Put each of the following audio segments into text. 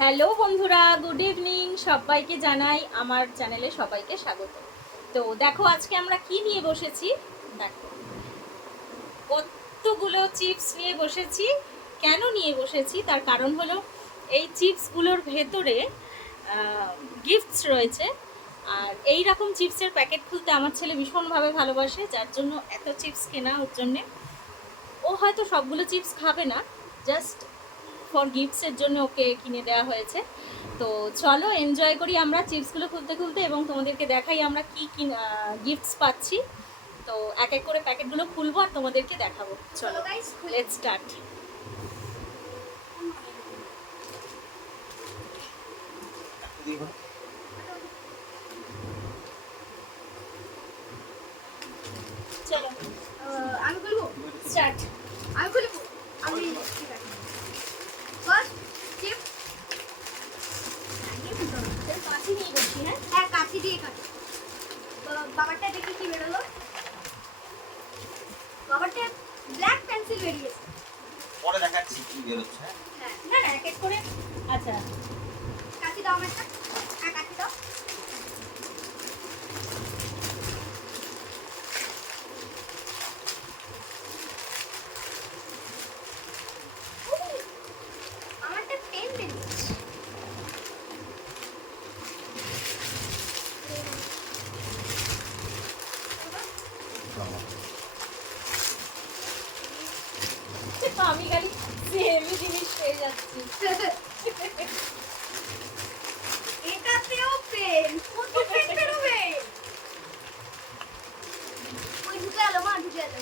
Hello বন্ধুরা, good evening. সবাইকে জানাই আমার চ্যানেলে সবাইকে স্বাগত। তো দেখো আজকে আমরা কি নিয়ে বসেছি? দেখো, কতগুলো চিপস নিয়ে বসেছি। কেন নিয়ে বসেছি? তার কারণ হলো এই চিপসগুলোর ভেতরে গিফটস রয়েছে। আর এই রকম চিপসের প্যাকেট খুলতে আমার ছেলে ভীষণভাবে ভালোবাসে, যার জন্য এত চিপস কেনা ওর জন্যে। ও হয়তো সবগুলো চিপস খাবে না, জাস্ট ফর গিফটসের জন্য ওকে কিনে দেওয়া হয়েছে। তো চলো এনজয় করি আমরা চিপসগুলো খুলতে খুলতে এবং তোমাদেরকে দেখাই আমরা কি কি গিফটস পাচ্ছি। তো এক এক করে প্যাকেটগুলো খুলবো আর তোমাদেরকে দেখাবো। চলো লেটস স্টার্ট চলো আমি বলব স্টার্ট আমি বলব আমি হ্যাঁ? হ্যাঁ কাঠি দিয়ে কাটি বাবারটা দেখি কি বেরোলো। বাবারটা ব্ল্যাক পেন্সিল বেরিয়েছে। পরে দেখাচ্ছি কি বেরোচ্ছে। হ্যাঁ? হ্যাঁ না না এক এক করে। আচ্ছা কাঠি দাও আমারটা হ্যাঁ কাঠি দাও উহ, আমারটা পেন বেরিয়েছে আমি খালি সেমই জিনিস পেয়ে যাচ্ছি। এটাতেও পেন কত পেন বেরোবে? ওই ঢুকে এলো মা ঢুকে এলো।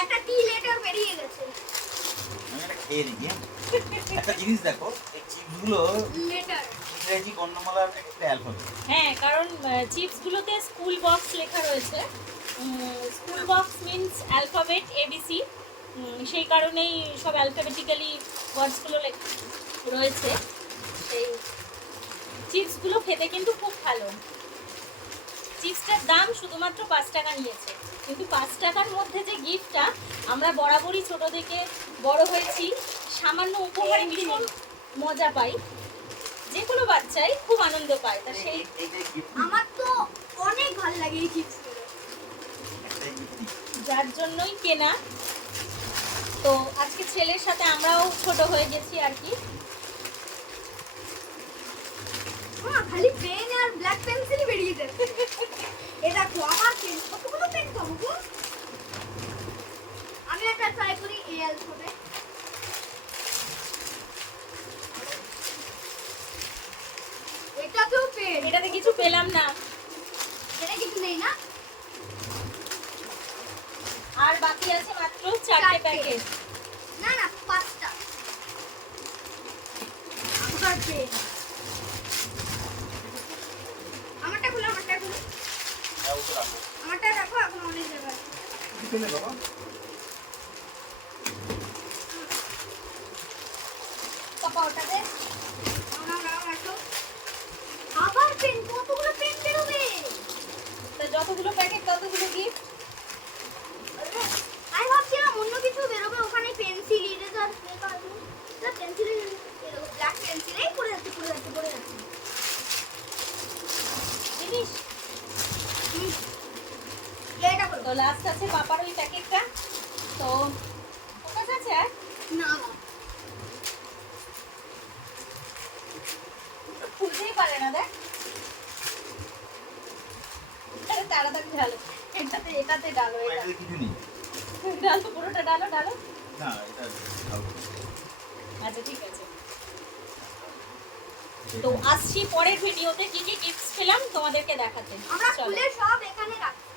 একটা টি লেটার বেরিয়ে গেছে। খেয়ে দেখি হ্যাঁ? একটা জিনিস দেখো এই চিপসগুলো লেটার ইংরেজি বর্ণমালার একটা অ্যালফাবেট হ্যাঁ কারণ চিপসগুলোতে স্কুল বক্স লেখা রয়েছে। School box means alphabet A B C সেই কারণেই সব অ্যালফাবেটিক্যালি ওয়ার্ডসগুলো রয়েছে। সেই চিপসগুলো খেতে কিন্তু খুব ভালো। চিপসটার দাম শুধুমাত্র পাঁচ টাকা নিয়েছে। কিন্তু পাঁচ টাকার মধ্যে যে গিফটটা আমরা বরাবরই ছোট থেকে বড় হয়েছি সামান্য উপহারে ভীষণ মজা পাই। যে কোনো বাচ্চাই খুব আনন্দ পায়। তা সেই আমার তো অনেক ভালো লাগে এই চিপসগুলো। একটাই গিফট যার জন্যই কেনা। তো আজকে ছেলের সাথে আমরাও ছোট হয়ে গেছি আর কি। খালি পেন আর ব্ল্যাক পেন্সিল বেরিয়ে যাচ্ছে এ দেখো আমার পেন কতগুলো পেন পাবো আমি একটা ট্রাই করি এই অ্যালফাবেট এটাতেও পেন। এটাতে কিছু পেলাম না। এটা কিছু নেই না? আর বাকি আছে মাত্র চারটে। প্যাকেট না না পাঁচটা। আমারটা খুলো আমারটা খুলো। হ্যাঁ ওটা রাখো। আমারটা রাখো এখন অনেক জায়গা পাপা ওটাতে নাও, নাও, আবার পেন কতগুলো পেন বেরোবে? তা যতগুলো প্যাকেট ততগুলো গিফট আমি ভাবছিলাম অন্য কিছু বেরোবে ওখানে pencil eraser pencil black pencil এই পড়ে যাচ্ছে পড়ে যাচ্ছে পড়ে যাচ্ছে জিনিস হুম। এটা করো তো লাস্ট আছে পাপার ওই প্যাকেটটা তো ফোকাস আছে আর না। খুলতেই পারে না দেখ। তাড়াতাড়ি ঢালো। এটাতে এটাতে ডালো এটা। কিছু নেই। ডালো পুরোটা ডালো ডালো না এটা আচ্ছা ঠিক আছে। তো আসছি পরের ভিডিওতে কি কি গিফটস পেলাম তোমাদেরকে দেখাতে। আমরা খুলে সব এখানে রাখছি।